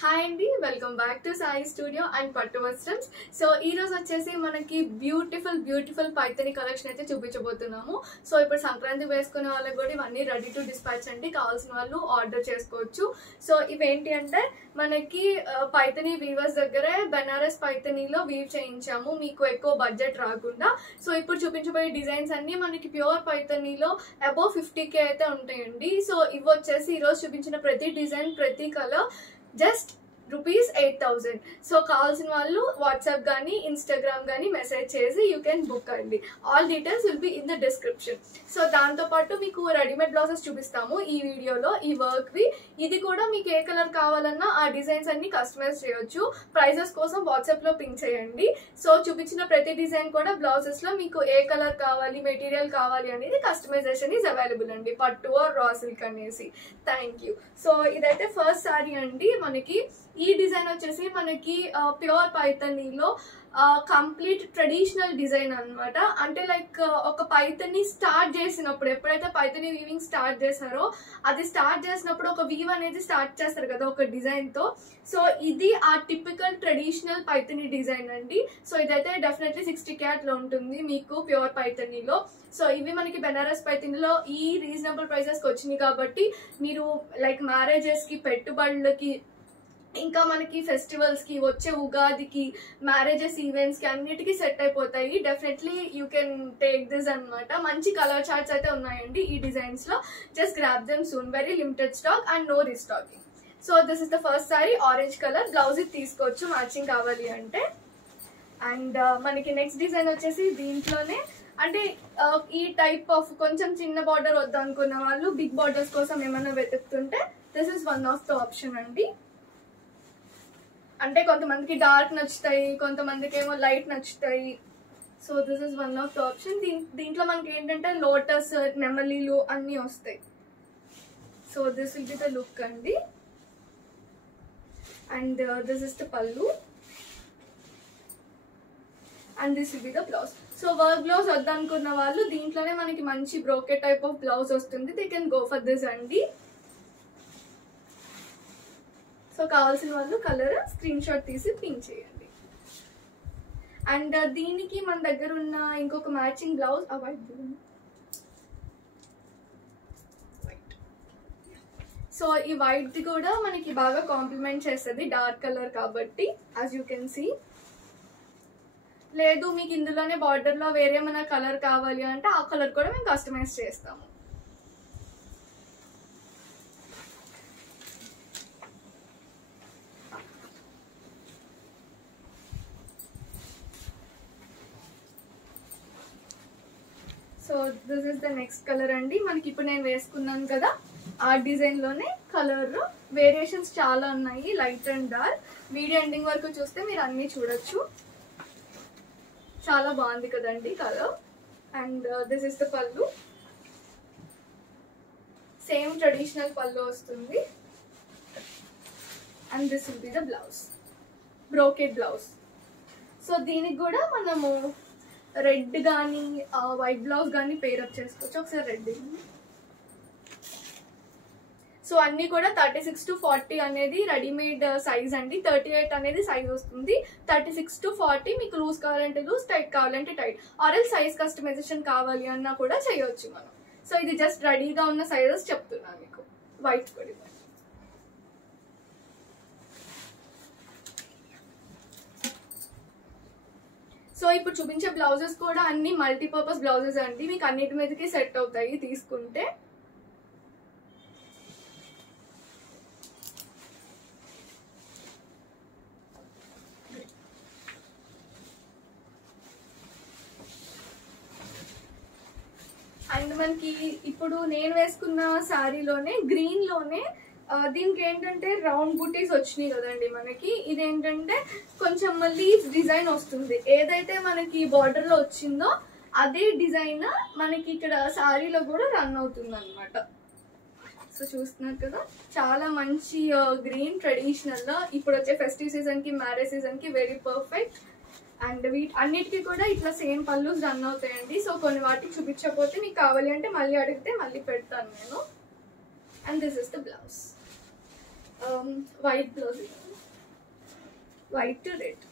Hi అండి, welcome back to Sai studio and పట్టు Vastrams. So ఈ రోజు వచ్చేసి మనకి బ్యూటిఫుల్ పైతని కలెక్షన్ అయితే చూపించబోతున్నాము. సో ఇప్పుడు సంక్రాంతి వేసుకునే వాళ్ళకి కూడా ఇవన్నీ రెడీ టు డిస్పాచ్ అండి. కావాల్సిన వాళ్ళు ఆర్డర్ చేసుకోవచ్చు. సో ఇవేంటి అంటే మనకి పైతని వీవర్స్ దగ్గరే బెనారస్ పైతనీలో వీవ్ చేయించాము, మీకు ఎక్కువ బడ్జెట్ రాకుండా. సో ఇప్పుడు చూపించబోయే డిజైన్స్ అన్ని మనకి ప్యూర్ పైతనీలో అబౌవ్ 50K అయితే ఉంటాయండి. సో ఇవి వచ్చేసి ఈరోజు చూపించిన ప్రతి డిజైన్ ప్రతి కలర్ జస్ట్ ₹8,000. సో కావాల్సిన వాళ్ళు వాట్సాప్ కానీ ఇన్స్టాగ్రామ్ కానీ మెసేజ్ చేసి యూ కెన్ బుక్ అండి. All details will be in the description. So దాంతోపాటు మీకు రెడీమేడ్ బ్లౌజెస్ చూపిస్తాము ఈ వీడియోలో, ఈ వర్క్వి. ఇది కూడా మీకు ఏ కలర్ కావాలన్నా ఆ డిజైన్స్ అన్ని కస్టమైజ్ చేయొచ్చు. ప్రైజెస్ కోసం వాట్సాప్లో పింక్ చేయండి. సో చూపించిన ప్రతి డిజైన్ కూడా బ్లౌజెస్లో మీకు ఏ కలర్ కావాలి, మెటీరియల్ కావాలి అనేది కస్టమైజేషన్ ఈజ్ అవైలబుల్ అండి, పట్టు ఆర్ రా సిల్క్ అనేసి. Thank you. సో ఇదైతే ఫస్ట్ సారీ అండి. మనకి ఈ డిజైన్ వచ్చేసి మనకి ప్యూర్ పైతనీలో కంప్లీట్ ట్రెడిషనల్ డిజైన్ అన్నమాట. అంటే లైక్ ఒక పైతని స్టార్ట్ చేసినప్పుడు, ఎప్పుడైతే పైతని వీవింగ్ స్టార్ట్ చేశారో అది స్టార్ట్ చేసినప్పుడు ఒక వీవ్ అనేది స్టార్ట్ చేస్తారు కదా ఒక డిజైన్ తో. సో ఇది ఆ టిపికల్ ట్రెడిషనల్ పైతని డిజైన్ అండి. సో ఇదైతే డెఫినెట్లీ 60K అట్లా ఉంటుంది మీకు ప్యూర్ పైతనీలో. సో ఇవి మనకి బెనారస్ పైతనీలో ఈ రీజనబుల్ ప్రైసెస్కి వచ్చినాయి కాబట్టి మీరు లైక్ మ్యారేజెస్ కి, పెట్టుబడులకి, ఇంకా మనకి ఫెస్టివల్స్ కి, వచ్చే ఉగాదికి, మ్యారేజెస్ ఈవెంట్స్ కి అన్నిటికీ సెట్ అయిపోతాయి. Definitely you can take this అనమాట. మంచి కలర్ చార్ట్స్ అయితే ఉన్నాయండి ఈ డిజైన్స్ లో. Just grab them soon. Very limited stock and no restocking. So this is the first sorry, orange colour. Blouse ఇది తీసుకోవచ్చు మ్యాచింగ్ కావాలి అంటే. అండ్ మనకి నెక్స్ట్ డిజైన్ వచ్చేసి దీంట్లోనే అంటే ఈ టైప్ ఆఫ్ కొంచెం చిన్న బార్డర్ వద్దనుకున్న వాళ్ళు బిగ్ బార్డర్స్ కోసం ఏమైనా వెతుకుతుంటే this is one of the option అండి. అంటే కొంతమందికి డార్క్ నచ్చుతాయి, కొంతమందికి ఏమో లైట్ నచ్చుతాయి. So this is one of the option. దీంట్లో మనకి ఏంటంటే లోటస్, నెమలీలు అన్నీ వస్తాయి. So this will be the look అండి. And this is the pallu and this will be the blouse. So work blouse వద్దనుకున్న వాళ్ళు దీంట్లోనే మనకి మంచి బ్రోకెట్ టైప్ ఆఫ్ బ్లౌజ్ వస్తుంది. They can go for this అండి. సో కావాల్సిన వాళ్ళు కలర్ స్క్రీన్ షాట్ తీసి పింక్ చేయండి. అండ్ దీనికి మన దగ్గర ఉన్న ఇంకొక మ్యాచింగ్ బ్లౌజ్ వైట్. సో ఈ వైట్ ది కూడా మనకి బాగా కాంప్లిమెంట్ చేస్తుంది డార్క్ కలర్ కాబట్టి, యాజ్ యూ కెన్ సీ. లేదు మీకు ఇందులోనే బార్డర్ లో వేరే ఏమైనా కలర్ కావాలి అంటే ఆ కలర్ కూడా మేము కస్టమైజ్ చేస్తాము. So this is the next colour అండి. మనకి ఇప్పుడు నేను వేసుకున్నాను కదా ఆ డిజైన్ లోనే కలర్ వేరియేషన్స్ చాలా ఉన్నాయి, light and dark. Video ending వరకు చూస్తే మీరు అన్ని చూడొచ్చు. చాలా బాగుంది కదండి colour. And this is the పల్లు. సేమ్ ట్రెడిషనల్ పల్లు వస్తుంది. And this will be the blouse, brocade blouse. So దీనికి కూడా మనము రెడ్ కానీ వైట్ బ్లౌజ్ కానీ పేరప్ చేసుకోవచ్చు. ఒకసారి రెడ్. సో అన్ని కూడా 36 to 40 అనేది రెడీమేడ్ సైజ్ అండి. 38 అనేది సైజ్ వస్తుంది. 36 to 40 మీకు లూజ్ కావాలంటే లూజ్, టైట్ కావాలంటే టైట్. ఆర్ఎల్ సైజ్ కస్టమైజేషన్ కావాలి అన్నా కూడా చేయొచ్చు మనం. సో ఇది జస్ట్ రెడీగా ఉన్న సైజెస్ చెప్తున్నాను మీకు. వైట్ కూడా. సో ఇప్పుడు చూపించే బ్లౌజెస్ కూడా అన్ని మల్టీపర్పస్ బ్లౌజెస్ అండి. మీకు అన్నిటి మీదకి సెట్ అవుతాయి తీసుకుంటే. అండ్ మనకి ఇప్పుడు నేను వేసుకున్న శారీలోనే గ్రీన్ లోనే దీనికి ఏంటంటే రౌండ్ బుటీస్ వచ్చినాయి కదండి మనకి. ఇదేంటంటే కొంచెం మళ్ళీ డిజైన్ వస్తుంది. ఏదైతే మనకి బార్డర్ లో వచ్చిందో అదే డిజైన్ మనకి ఇక్కడ శారీలో కూడా రన్ అవుతుంది అనమాట. సో చూస్తున్నారు కదా, చాలా మంచి గ్రీన్ ట్రెడిషనల్ లో ఇప్పుడు వచ్చే ఫెస్టివ్ సీజన్ కి, మ్యారేజ్ సీజన్ కి వెరీ పర్ఫెక్ట్. అండ్ అన్నిటికీ కూడా ఇట్లా సేమ్ పళ్ళు రన్ అవుతాయండి. సో కొన్ని వాటికి చూపించకపోతే మీకు కావాలి అంటే మళ్ళీ అడిగితే మళ్ళీ పెడతాను నేను. And this is the blouse. White blouse, white to red.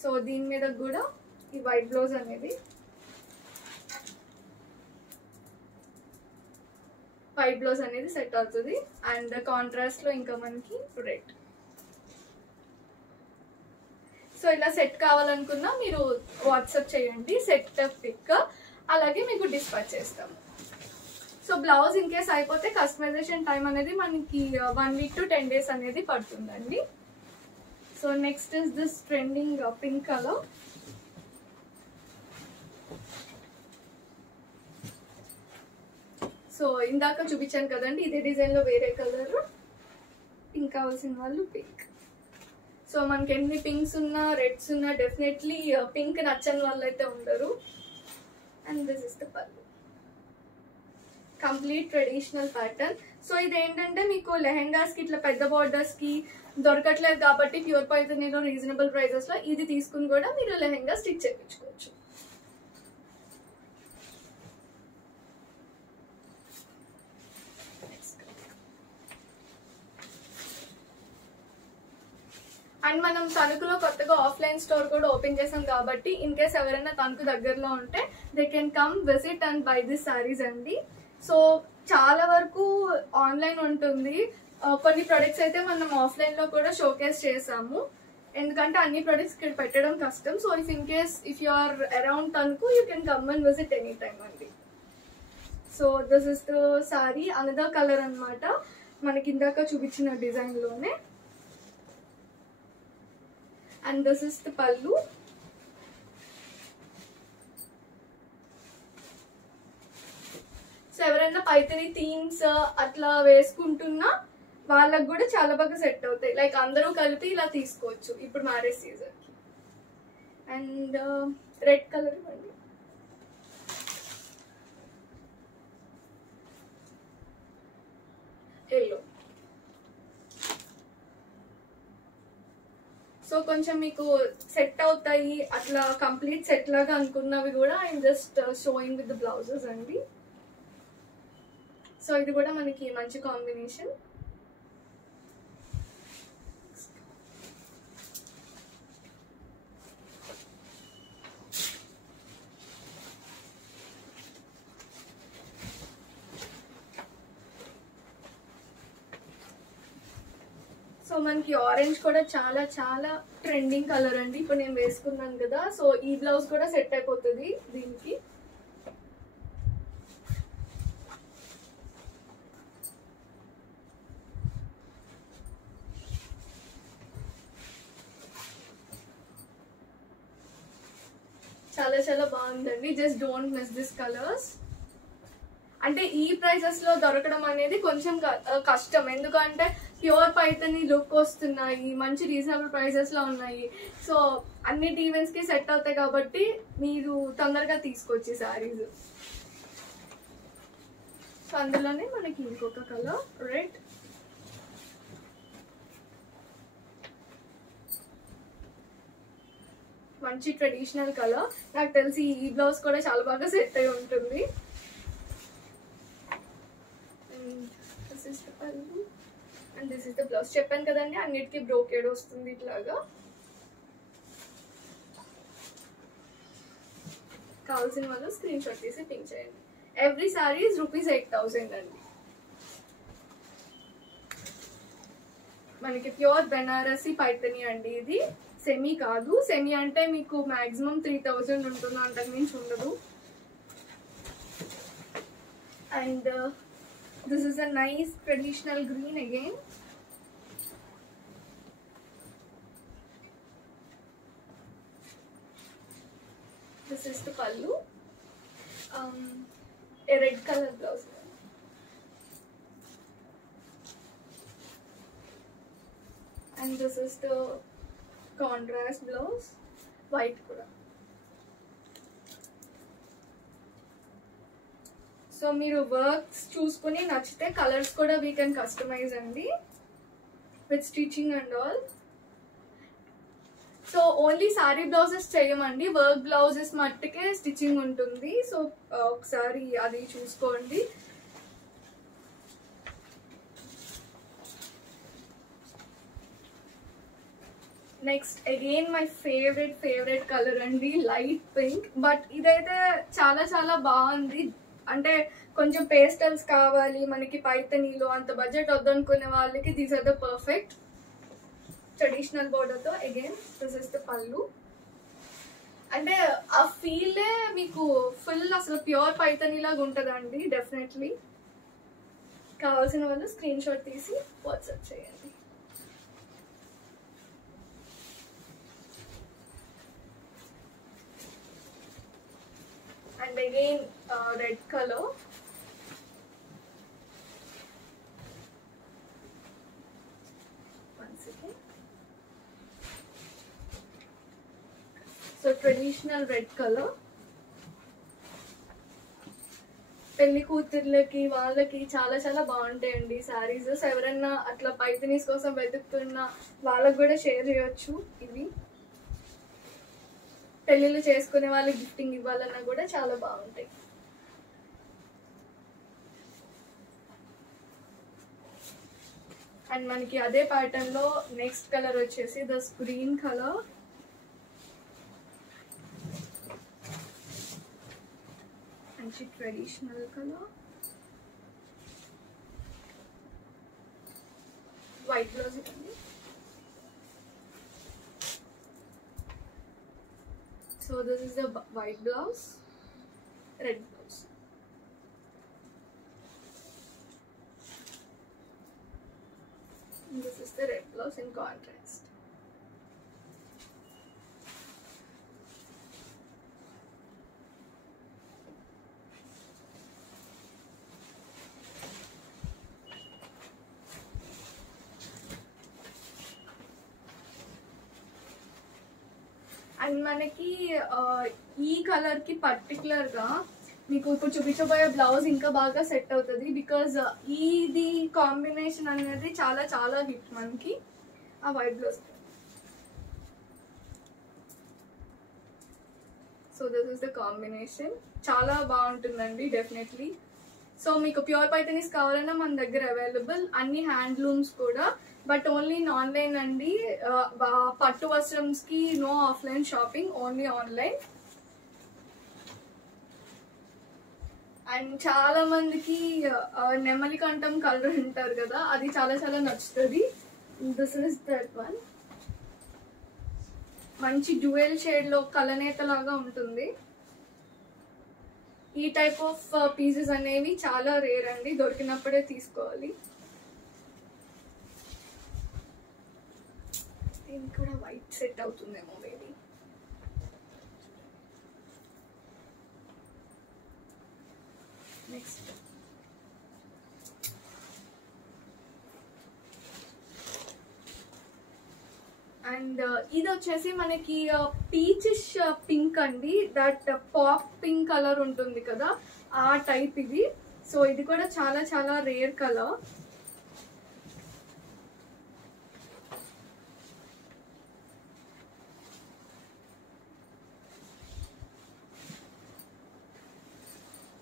So దీని మీద కూడా ఈ వైట్ బ్లౌజ్ అనేది, వైట్ బ్లౌజ్ అనేది సెట్ అవుతుంది. అండ్ కాంట్రాస్ట్ లో ఇంకా మనకి రెడ్. సో ఇలా సెట్ కావాలనుకున్నా మీరు వాట్సాప్ చేయండి, సెట్ పిక్, అలాగే మీకు డిస్పాచ్ చేస్తాము. సో బ్లౌజ్ ఇన్ కేస్ అయిపోతే కస్టమైజేషన్ టైం అనేది మనకి 1 week to 10 days అనేది పడుతుందండి. So next is this trending pink colour. So ఇందాక చూపించాను కదండి, ఇదే డిజైన్ లో వేరే కలర్. పింక్ కావాల్సిన వాళ్ళు పింక్. సో మనకి ఎన్ని పింక్స్ ఉన్నా రెడ్స్ ఉన్నా డెఫినెట్లీ పింక్ నచ్చని వాళ్ళు అయితే ఉండరు. అండ్ దిస్ ఇస్ ద పల్లు, కంప్లీట్ ట్రెడిషనల్ ప్యాటర్న్. సో ఇదేంటంటే మీకు లెహెంగాస్ కి ఇట్లా పెద్ద బార్డర్స్ కి దొరకట్లేదు కాబట్టి ప్యూర్ పైథనీలో రీజనబుల్ ప్రైజెస్ లో ఇది తీసుకుని కూడా మీరు లెహెంగా స్టిచ్ చేయించుకోవచ్చు. అండ్ మనం తణుకులో కొత్తగా ఆఫ్లైన్ స్టోర్ కూడా ఓపెన్ చేసాం కాబట్టి ఇన్ కేస్ ఎవరైనా తణుకు దగ్గరలో ఉంటే they can come visit and by this saris అండి. సో చాలా వరకు ఆన్లైన్ ఉంటుంది, కొన్ని ప్రొడక్ట్స్ అయితే మనం ఆఫ్లైన్ లో కూడా షోకేస్ చేసాము, ఎందుకంటే అన్ని ప్రొడక్ట్స్ ఇక్కడ పెట్టడం కష్టం. So if in case if you are around Tanuku you can come and visit any time అండి. So this is the sorry, another colour అనమాట, మనకి ఇందాక చూపించిన డిజైన్ లోనే. And this is the pallu. So ఎవరైనా పైథనీ థీమ్స్ అట్లా వేసుకుంటున్నా వాళ్ళకు కూడా చాలా బాగా సెట్ అవుతాయి. లైక్ అందరూ కలిపి ఇలా తీసుకోవచ్చు ఇప్పుడు మ్యారేజ్ సీజన్ కి. అండ్ రెడ్ కలర్ ఇవ్వండి. ఎల్లో. సో కొంచెం మీకు సెట్ అవుతాయి అట్లా కంప్లీట్ సెట్ లాగా అనుకున్నవి కూడా I'm just showing with the blouses అండి. సో ఇది కూడా మనకి మంచి కాంబినేషన్. సో మనకి ఆరెంజ్ కూడా చాలా చాలా ట్రెండింగ్ కలర్ అండి, ఇప్పుడు నేను వేసుకున్నాను కదా. సో ఈ బ్లౌజ్ కూడా సెట్ అయిపోతుంది దీనికి. చాలా చాలా బాగుందండి, just don't miss this colours. అంటే ఈ ప్రైజెస్ లో దొరకడం అనేది కొంచెం కష్టం, ఎందుకంటే ప్యూర్ పైథనీ లుక్ వస్తున్నాయి, మంచి రీజనబుల్ ప్రైజెస్ లో ఉన్నాయి. సో అన్ని ఈవెంట్స్ కి సెట్ అవుతాయి కాబట్టి మీరు తొందరగా తీసుకోవచ్చు ఈ సారీస్. సో అందులోనే మనకి ఇంకొక కలర్ రెడ్. మంచి ట్రెడిషనల్ కలర్, నాకు తెలిసి ఈ బ్లౌజ్ కూడా చాలా బాగా సెట్ అయి ఉంటుంది. And this is the blouse. చెప్పాను కదండి అన్నిటికీ బ్రోకేడ్ వస్తుంది ఇట్లాగా. కావాల్సిన వాళ్ళు స్క్రీన్ షాట్ తీసి పింక్ చేయండి. ఎవ్రీ సారీ ఇస్ ₹8,000 అండి. మనకి ప్యూర్ బెనారసి పైథనీ అండి, ఇది సెమీ కాదు. సెమీ అంటే మీకు మాక్సిమం 3,000 ఉంటుంది, అంతకు మించి ఉండదు. And this is a nice traditional green again. This is the pallu, a red color blouse. And this is the contrast blouse, white kuda. So మీరు వర్క్స్ చూసుకుని నచ్చితే కలర్స్ కూడా వీ కెన్ కస్టమైజ్ అండి with stitching and all. So only sorry blouses చేయమండి, work blouses మట్టుకే stitching ఉంటుంది. So ఒకసారి అది చూసుకోండి. Next again my favourite colour అండి, లైట్ పింక్. బట్ ఇదైతే చాలా చాలా బాగుంది. అంటే కొంచెం పేస్టల్స్ కావాలి మనకి పైతనీలో, అంత బడ్జెట్ వద్దనుకునే వాళ్ళకి these are the perfect. Traditional బోర్డర్తో again this is the pallu. అంటే ఆ ఫీలే మీకు ఫుల్ అసలు ప్యూర్ పైతనీ లాగా ఉంటుందండి. డెఫినెట్లీ కావాల్సిన వాళ్ళు స్క్రీన్ షాట్ తీసి వాట్సాప్ చేయండి. And again red color. Once again, so traditional red color. పెళ్లి కూతుర్లకి వాళ్ళకి చాలా చాలా బాగుంటాయండి శారీస్. సో ఎవరైనా అట్లా పైతనీస్ కోసం వెతుకుతున్న వాళ్ళకి కూడా షేర్ చేయొచ్చు. ఇవి పెళ్ళిళ్ళు చేసుకునే వాళ్ళకి గిఫ్టింగ్ ఇవ్వాలన్నా కూడా చాలా బాగుంటాయి. అండ్ మనకి అదే ప్యాటర్న్ లో నెక్స్ట్ కలర్ వచ్చేసి ద గ్రీన్ కలర్. మంచి ట్రెడిషనల్ కలర్, వైట్ బ్లౌజ్ ఇవ్వండి. So this is the white blouse, red blouse. And this is the red blouse in contrast. And మనకి ఈ కలర్ కి పర్టికులర్ గా మీకు ఇప్పుడు చూపించబోయే బ్లౌజ్ ఇంకా బాగా సెట్ అవుతుంది. బికాజ్ ఇది కాంబినేషన్ అనేది చాలా చాలా హిట్ మనకి. ఆ white blouse. So this is the combination. చాలా బాగుంటుందండి డెఫినెట్లీ. సో మీకు ప్యూర్ పైతనీస్ కావాలన్నా మన దగ్గర అవైలబుల్, అన్ని హ్యాండ్లూమ్స్ కూడా. బట్ ఓన్లీ ఇన్ ఆన్లైన్ అండి. పట్టు వస్త్రమ్స్ కి no offline shopping, only online. And చాలా మందికి నెమలి కంఠం కలర్ ఉంటారు కదా, అది చాలా చాలా నచ్చుతుంది. This is that one. మంచి డ్యూయల్ షేడ్ లో కలనేత లాగా ఉంటుంది. ఈ టైప్ ఆఫ్ పీసెస్ అనేవి చాలా రేర్ అండి, దొరికినప్పుడే తీసుకోవాలి. దీనికి కూడా వైట్ సెట్ అవుతుందేమో మేబీ. నెక్స్ట్ అండ్ ఇది వచ్చేసి మనకి పీచిష్ పింక్ అండి. దట్ పాప్ పింక్ కలర్ ఉంటుంది కదా, ఆ టైప్ ఇది. సో ఇది కూడా చాలా చాలా రేర్ కలర్.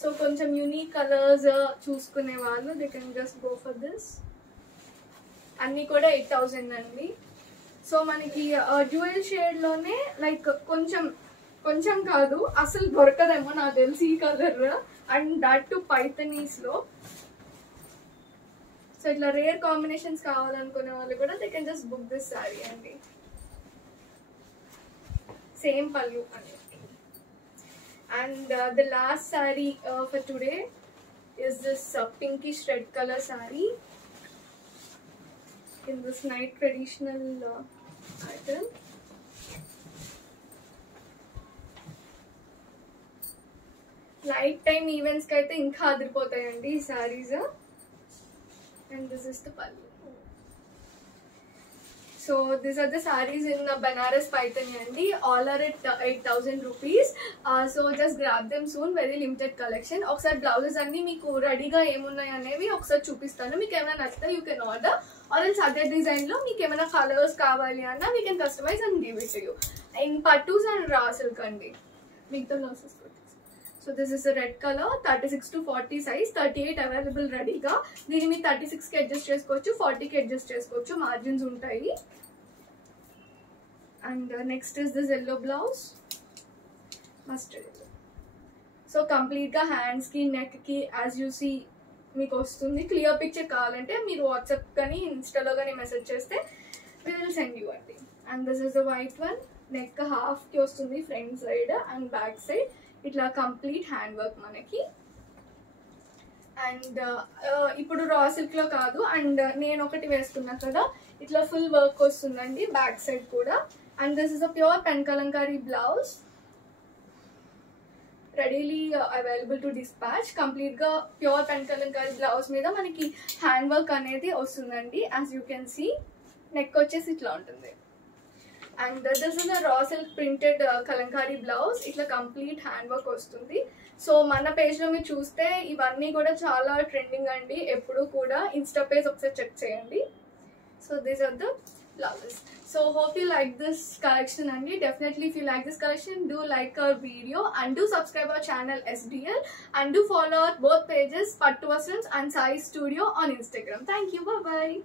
సో కొంచెం యూనిక్ కలర్స్ చూసుకునే వాళ్ళు they can just go for this. అన్నీ కూడా 8000 అండి. సో మనకి డ్యూయల్ షేడ్ లోనే లైక్ కొంచెం కొంచెం కాదు అసలు దొరకదేమో నాకు తెలిసి ఈ colour. And that to Paithanis లో. సో ఇట్లా రేర్ కాంబినేషన్స్ కావాలనుకునే వాళ్ళు కూడా they can just book this sari అండి. సేమ్ పళ్ళు అనేది. And the last saree for today is this pinkish red color saree in this night traditional pattern. Night time events ki aithe inka adiripothayandi ee sarees. And this is the pallu. So these are the sarees in Banaras Paithani andi. All are at 8,000 rupees. So just grab them soon. Very limited collection. Oksar blouses anni meeku ready ga emunnai anevi oksar chupistanu. Meeku emana nachithe you can order, or else other design lo meeku emana colors kavali anna we can customize and give it to you. In pattus and raw silk andi. Meeku losses. So this is a red color, 36 to 40 size, 38 available ready ga. Dini mee 36 ki adjust chesukochu, 40 ki adjust chesukochu, margins untayi. And next is this yellow blouse, mustard yellow. So కంప్లీట్గా హ్యాండ్స్కి నెక్కి as you see మీకు వస్తుంది. Clear picture కావాలంటే మీరు WhatsApp కానీ ఇన్స్టాలో కానీ మెసేజ్ చేస్తే we will send you అండి. And this is the white one. Neck హాఫ్కి వస్తుంది front side and back side ఇట్లా కంప్లీట్ హ్యాండ్ వర్క్ మనకి. అండ్ ఇప్పుడు రా సిల్క్లో కాదు, అండ్ నేను ఒకటి వేసుకున్నా కదా ఇట్లా ఫుల్ వర్క్ వస్తుందండి బ్యాక్ సైడ్ కూడా. And this is a pure pen kalamkari blouse, readily available to dispatch. కంప్లీట్గా ప్యూర్ పెన్ కలంకారీ బ్లౌజ్ మీద మనకి హ్యాండ్ వర్క్ అనేది వస్తుందండి. As you can see neck వచ్చేసి ఇట్లా ఉంటుంది. And this is a raw silk printed kalamkari blouse, ఇట్లా కంప్లీట్ హ్యాండ్ వర్క్ వస్తుంది. సో మన పేజ్లో మీరు చూస్తే ఇవన్నీ కూడా చాలా ట్రెండింగ్ అండి, ఎప్పుడు కూడా ఇన్స్టా పేజ్ ఒకసారి చెక్ చేయండి. So these are the blouses. So hope you like this collection Andy. Definitely if you like this collection, do like our video and do subscribe our channel SDL and do follow our both pages Pattu Vastrams and Sai Studio on Instagram. Thank you. Bye bye.